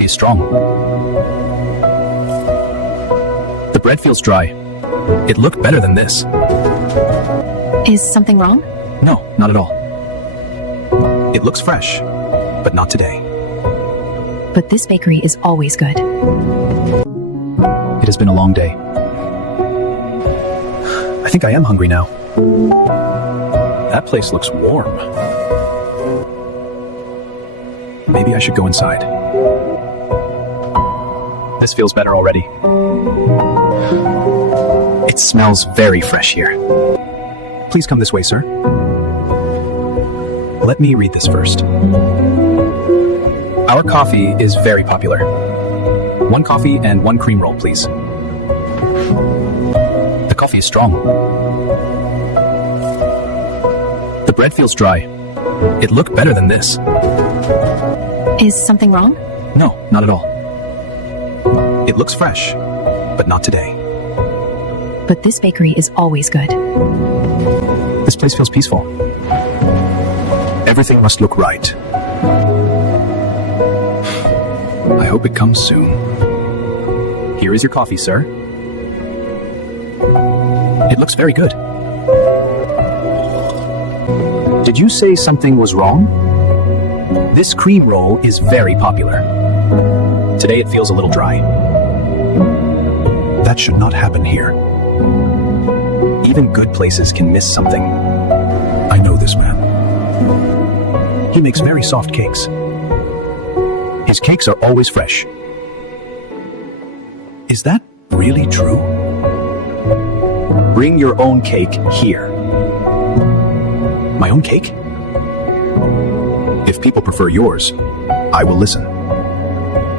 coffee is strong. The bread feels dry. It looked better than this. Is something wrong? No, not at all. It looks fresh, but not today. But this bakery is always good. It has been a long day. I think I am hungry now. That place looks warm. Maybe I should go inside. This feels better already. It smells very fresh here. Please come this way, sir. Let me read this first. Our coffee is very popular. 1 coffee and 1 cream roll, please. The coffee is strong. The bread feels dry. It looked better than this. Is something wrong? No, not at all. It looks fresh, but not today. But this bakery is always good. This place feels peaceful. Everything must look right. I hope it comes soon. Here is your coffee, sir. It looks very good. Did you say something was wrong? This cream roll is very popular. Today it feels a little dry. That should not happen here. Even good places can miss something. I know this man. He makes very soft cakes. His cakes are always fresh. Is that really true? Bring your own cake here. My own cake? If people prefer yours, I will listen.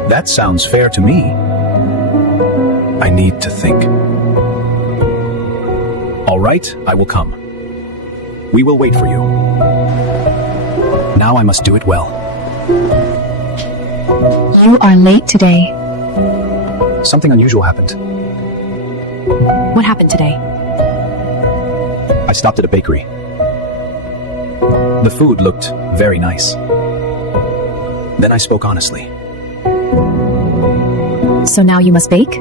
That sounds fair to me. I need to think. All right, I will come. We will wait for you. Now I must do it well. You are late today. Something unusual happened. What happened today? I stopped at a bakery. The food looked very nice. Then I spoke honestly. So now you must bake?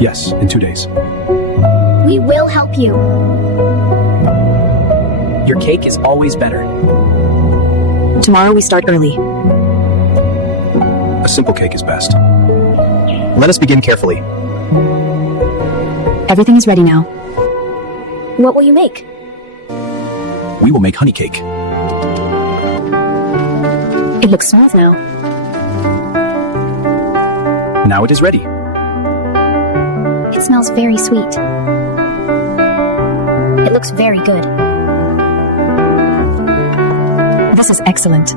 Yes, in 2 days. We will help you. Your cake is always better. Tomorrow we start early. A simple cake is best. Let us begin carefully. Everything is ready now. What will you make? We will make honey cake. It looks smooth now. Now it is ready. It smells very sweet. It looks very good. This is excellent.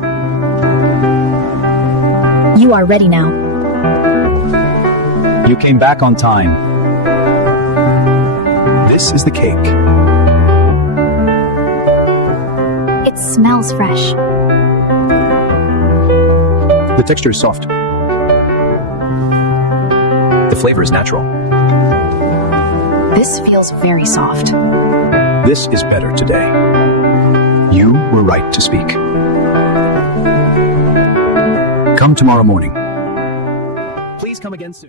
You are ready now. You came back on time. This is the cake. It smells fresh. The texture is soft. The flavor is natural. This feels very soft. This is better today. You were right to speak. Come tomorrow morning. Please come again soon.